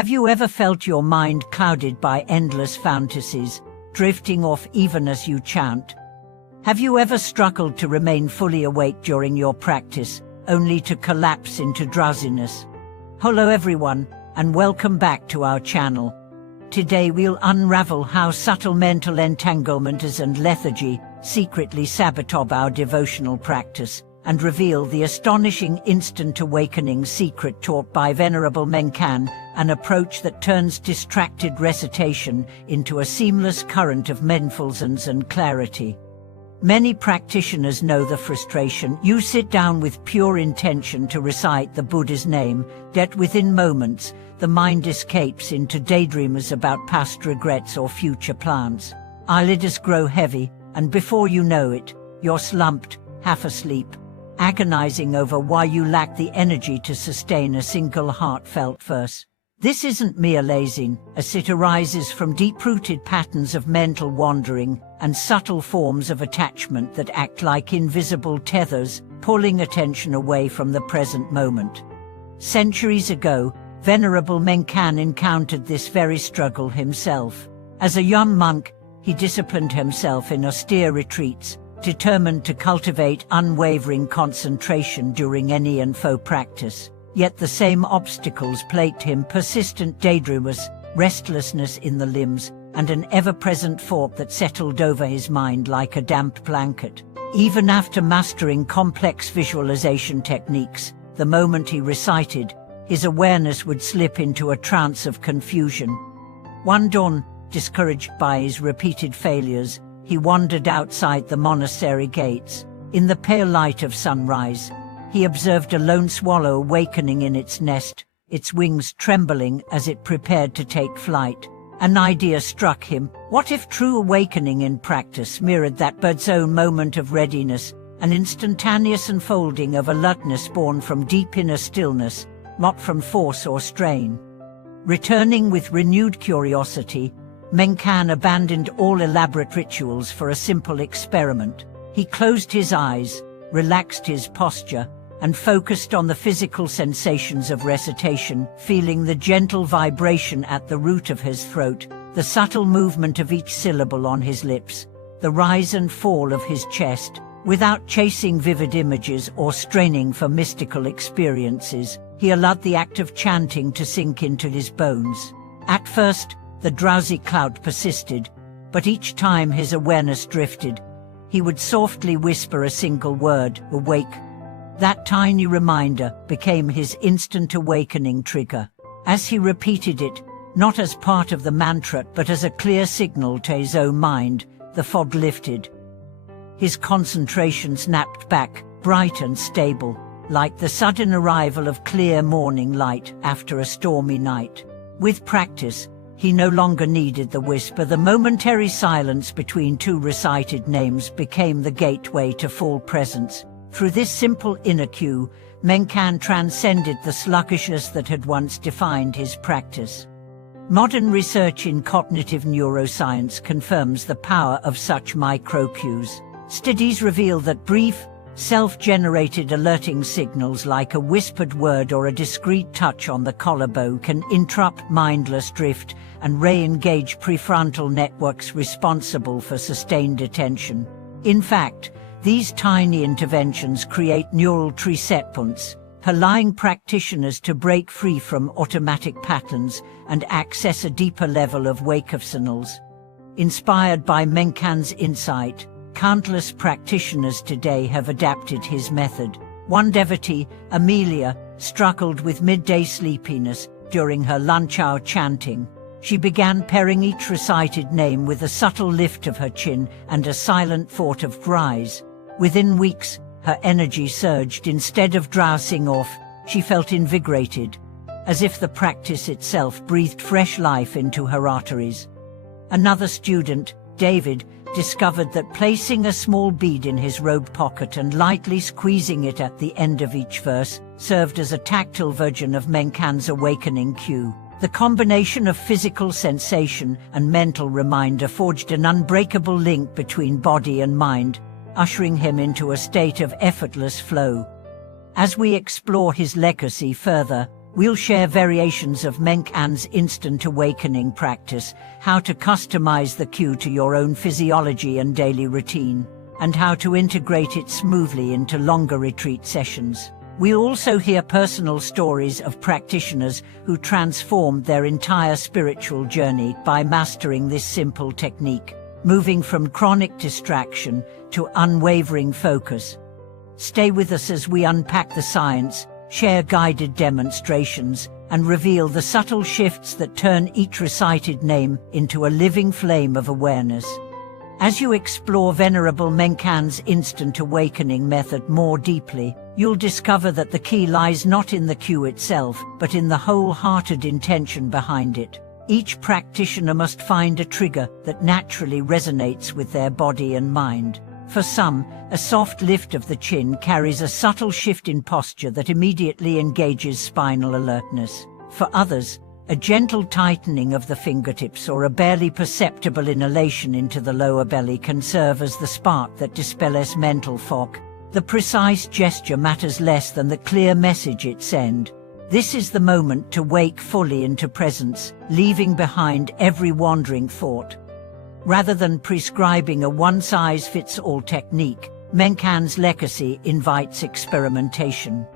Have you ever felt your mind clouded by endless fantasies, drifting off even as you chant? Have you ever struggled to remain fully awake during your practice, only to collapse into drowsiness? Hello everyone, and welcome back to our channel. Today we'll unravel how subtle mental entanglements and lethargy secretly sabotage our devotional practice, and reveal the astonishing instant awakening secret taught by Venerable Mengcan, an approach that turns distracted recitation into a seamless current of mindfulness and clarity. Many practitioners know the frustration. You sit down with pure intention to recite the Buddha's name, yet within moments, the mind escapes into daydreams about past regrets or future plans. Eyelids grow heavy, and before you know it, you're slumped, half asleep, agonizing over why you lack the energy to sustain a single heartfelt verse. This isn't mere lazing, as it arises from deep-rooted patterns of mental wandering and subtle forms of attachment that act like invisible tethers, pulling attention away from the present moment. Centuries ago, Venerable Mengcan encountered this very struggle himself. As a young monk, he disciplined himself in austere retreats, determined to cultivate unwavering concentration during any and faux practice. Yet the same obstacles plagued him: persistent daydreams, restlessness in the limbs, and an ever-present thought that settled over his mind like a damp blanket. Even after mastering complex visualization techniques, the moment he recited, his awareness would slip into a trance of confusion. One dawn, discouraged by his repeated failures, he wandered outside the monastery gates. In the pale light of sunrise, he observed a lone swallow awakening in its nest, its wings trembling as it prepared to take flight. An idea struck him. What if true awakening in practice mirrored that bird's own moment of readiness, an instantaneous unfolding of alertness born from deep inner stillness, not from force or strain? Returning with renewed curiosity, Mengcan abandoned all elaborate rituals for a simple experiment. He closed his eyes, relaxed his posture, and focused on the physical sensations of recitation, feeling the gentle vibration at the root of his throat, the subtle movement of each syllable on his lips, the rise and fall of his chest. Without chasing vivid images or straining for mystical experiences, he allowed the act of chanting to sink into his bones. At first, the drowsy cloud persisted, but each time his awareness drifted, he would softly whisper a single word: "Awake." That tiny reminder became his instant awakening trigger. As he repeated it, not as part of the mantra but as a clear signal to his own mind, the fog lifted. His concentration snapped back, bright and stable, like the sudden arrival of clear morning light after a stormy night. With practice, he no longer needed the whisper. The momentary silence between two recited names became the gateway to full presence. Through this simple inner cue, Mengcan transcended the sluggishness that had once defined his practice. Modern research in cognitive neuroscience confirms the power of such micro-cues. Studies reveal that brief, self-generated alerting signals like a whispered word or a discreet touch on the collarbone can interrupt mindless drift and re-engage prefrontal networks responsible for sustained attention. In fact, these tiny interventions create neural tree set points, allowing practitioners to break free from automatic patterns and access a deeper level of wakefulness. Inspired by Mengcan's insight, countless practitioners today have adapted his method. One devotee, Amelia, struggled with midday sleepiness during her lunch hour chanting. She began pairing each recited name with a subtle lift of her chin and a silent thought of rise. Within weeks, her energy surged. Instead of drowsing off, she felt invigorated, as if the practice itself breathed fresh life into her arteries. Another student, David, discovered that placing a small bead in his robe pocket and lightly squeezing it at the end of each verse served as a tactile version of Mengcan's awakening cue. The combination of physical sensation and mental reminder forged an unbreakable link between body and mind, ushering him into a state of effortless flow. As we explore his legacy further, We'll share variations of Mengcan's instant awakening practice, how to customize the cue to your own physiology and daily routine, and how to integrate it smoothly into longer retreat sessions. We'll also hear personal stories of practitioners who transformed their entire spiritual journey by mastering this simple technique, moving from chronic distraction to unwavering focus. Stay with us as we unpack the science, share guided demonstrations, and reveal the subtle shifts that turn each recited name into a living flame of awareness. As you explore Venerable Mengcan's instant awakening method more deeply, you'll discover that the key lies not in the cue itself, but in the wholehearted intention behind it. Each practitioner must find a trigger that naturally resonates with their body and mind. For some, a soft lift of the chin carries a subtle shift in posture that immediately engages spinal alertness. For others, a gentle tightening of the fingertips or a barely perceptible inhalation into the lower belly can serve as the spark that dispels mental fog. The precise gesture matters less than the clear message it sends. This is the moment to wake fully into presence, leaving behind every wandering thought. Rather than prescribing a one-size-fits-all technique, Mengcan's legacy invites experimentation.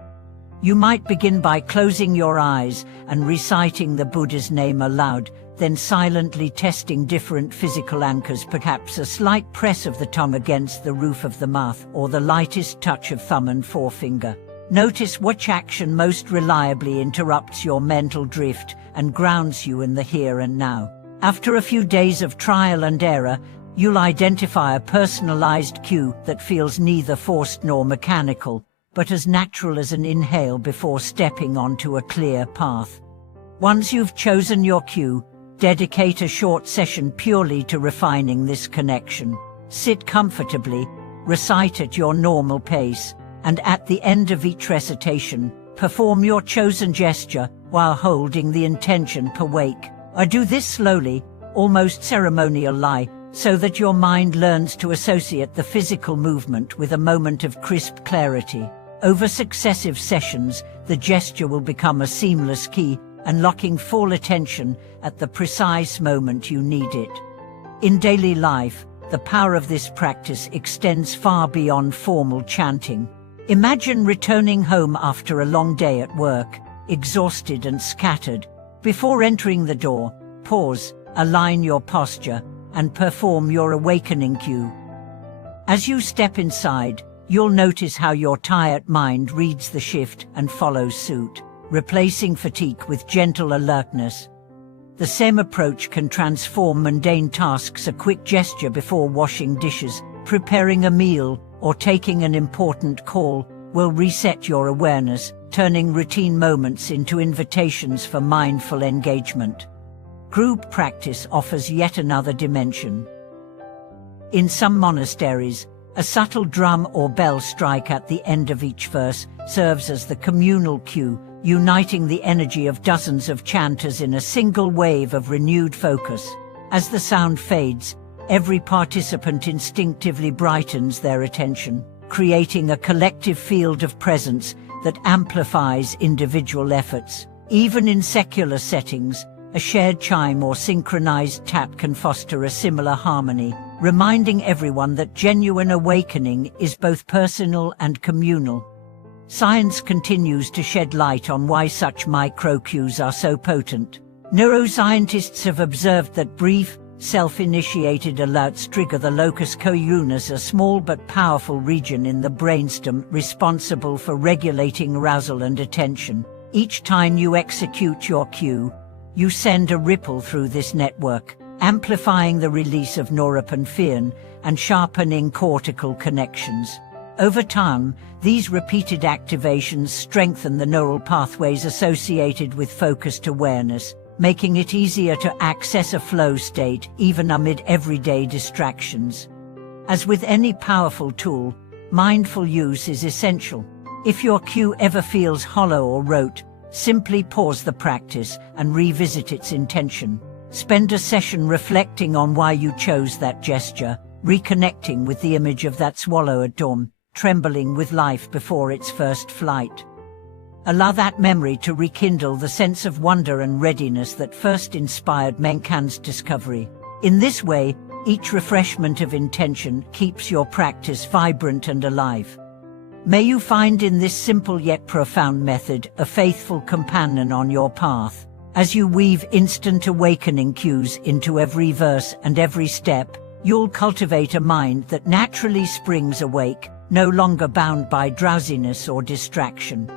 You might begin by closing your eyes and reciting the Buddha's name aloud, then silently testing different physical anchors, perhaps a slight press of the tongue against the roof of the mouth or the lightest touch of thumb and forefinger. Notice which action most reliably interrupts your mental drift and grounds you in the here and now. After a few days of trial and error, you'll identify a personalized cue that feels neither forced nor mechanical, but as natural as an inhale before stepping onto a clear path. Once you've chosen your cue, dedicate a short session purely to refining this connection. Sit comfortably, recite at your normal pace, and at the end of each recitation, perform your chosen gesture while holding the intention per wake. I do this slowly, almost ceremonial-like, so that your mind learns to associate the physical movement with a moment of crisp clarity. Over successive sessions, the gesture will become a seamless key, unlocking full attention at the precise moment you need it. In daily life, the power of this practice extends far beyond formal chanting. Imagine returning home after a long day at work, exhausted and scattered. Before entering the door, pause, align your posture, and perform your awakening cue. As you step inside, you'll notice how your tired mind reads the shift and follows suit, replacing fatigue with gentle alertness. The same approach can transform mundane tasks. A quick gesture before washing dishes, preparing a meal, or taking an important call will reset your awareness, turning routine moments into invitations for mindful engagement. Group practice offers yet another dimension. In some monasteries, a subtle drum or bell strike at the end of each verse serves as the communal cue, uniting the energy of dozens of chanters in a single wave of renewed focus. As the sound fades, every participant instinctively brightens their attention, creating a collective field of presence that amplifies individual efforts. Even in secular settings, a shared chime or synchronized tap can foster a similar harmony, reminding everyone that genuine awakening is both personal and communal. Science continues to shed light on why such micro-cues are so potent. Neuroscientists have observed that brief, self-initiated alerts trigger the locus coeruleus, a small but powerful region in the brainstem responsible for regulating arousal and attention. Each time you execute your cue, you send a ripple through this network, amplifying the release of norepinephrine and sharpening cortical connections. Over time, these repeated activations strengthen the neural pathways associated with focused awareness, making it easier to access a flow state even amid everyday distractions. As with any powerful tool, mindful use is essential. If your cue ever feels hollow or rote, simply pause the practice and revisit its intention. Spend a session reflecting on why you chose that gesture, reconnecting with the image of that swallow at dawn, trembling with life before its first flight. Allow that memory to rekindle the sense of wonder and readiness that first inspired Mengcan's discovery. In this way, each refreshment of intention keeps your practice vibrant and alive. May you find in this simple yet profound method a faithful companion on your path. As you weave instant awakening cues into every verse and every step, you'll cultivate a mind that naturally springs awake, no longer bound by drowsiness or distraction.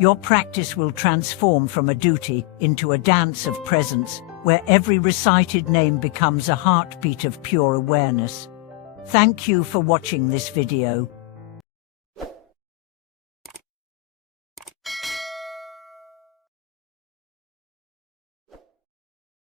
Your practice will transform from a duty into a dance of presence, where every recited name becomes a heartbeat of pure awareness. Thank you for watching this video.